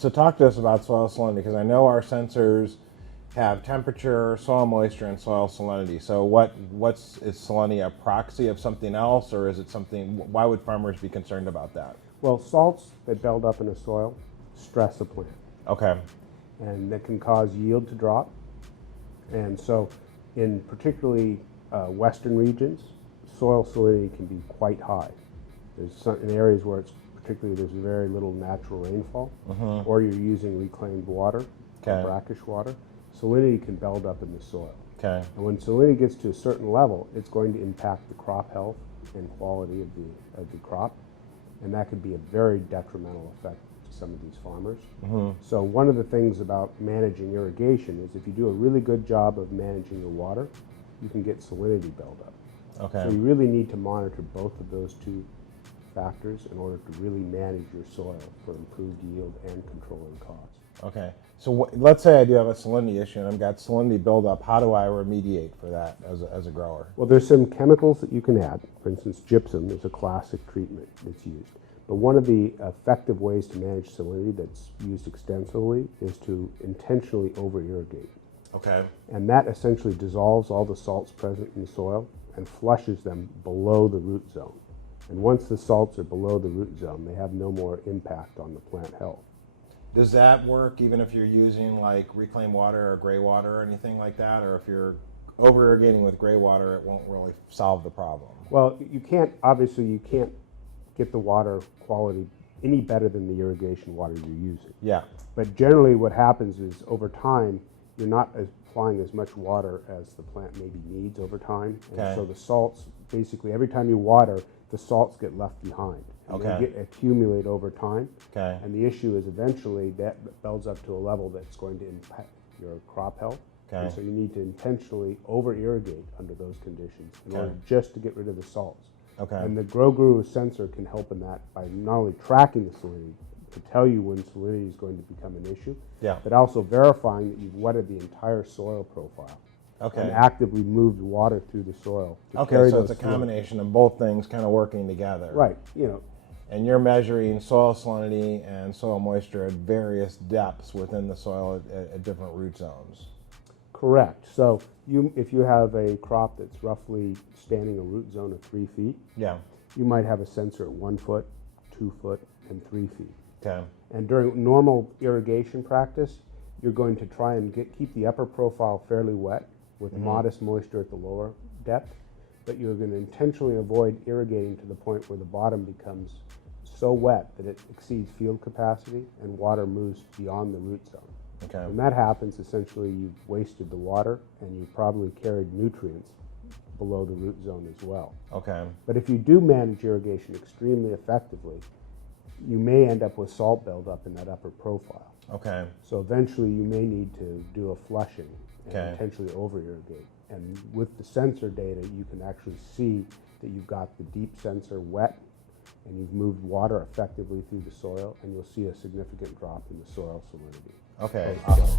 So talk to us about soil salinity, because I know our sensors have temperature, soil moisture, and soil salinity. So is salinity a proxy of something else, or is it something, why would farmers be concerned about that? Well, salts that build up in a soil stress a plant. Okay. And that can cause yield to drop. And so in particularly western regions, soil salinity can be quite high. In areas where there's very little natural rainfall, or you're using reclaimed water, or brackish water, salinity can build up in the soil. Okay. And when salinity gets to a certain level, it's going to impact the crop health and quality of the crop, and that could be a very detrimental effect to some of these farmers. So one of the things about managing irrigation is if you do a really good job of managing your water, you can get salinity buildup. Okay. So you really need to monitor both of those two factors in order to really manage your soil for improved yield and controlling costs. Okay. So let's say I do have a salinity issue and I've got salinity buildup. How do I remediate for that as a grower? Well, there's some chemicals that you can add. For instance, gypsum is a classic treatment that's used. But one of the effective ways to manage salinity that's used extensively is to intentionally over-irrigate. Okay. And that essentially dissolves all the salts present in the soil and flushes them below the root zone. And once the salts are below the root zone, they have no more impact on the plant health. Does that work even if you're using like reclaimed water or gray water or anything like that? Or if you're over-irrigating with gray water, it won't really solve the problem? Well, you can't get the water quality any better than the irrigation water you're using. Yeah. But generally what happens is over time, you're not applying as much water as the plant maybe needs over time. And so the salts, basically every time you water, the salts get left behind. And they accumulate over time. Okay. And the issue is eventually that builds up to a level that's going to impact your crop health. Okay. And so you need to intentionally over-irrigate under those conditions in order just to get rid of the salts. Okay. And the Grow Guru sensor can help in that by not only tracking the salinity to tell you when salinity is going to become an issue, but also verifying that you've wetted the entire soil profile. And actively moved water through the soil. Okay, so it's a combination of both things kind of working together. Right, And you're measuring soil salinity and soil moisture at various depths within the soil at different root zones. Correct. So if you have a crop that's roughly spanning a root zone of 3 feet, you might have a sensor at 1 foot, 2 foot, and 3 feet. Okay. And during normal irrigation practice, you're going to try and keep the upper profile fairly wet with modest moisture at the lower depth, but you're going to intentionally avoid irrigating to the point where the bottom becomes so wet that it exceeds field capacity and water moves beyond the root zone. Okay. When that happens, essentially you've wasted the water and you've probably carried nutrients below the root zone as well. Okay. But if you do manage irrigation extremely effectively, you may end up with salt buildup in that upper profile. Okay. So eventually you may need to do a flushing and Okay. potentially over-irrigate. And with the sensor data, you can actually see that you've got the deep sensor wet and you've moved water effectively through the soil, and you'll see a significant drop in the soil salinity. Okay. Awesome.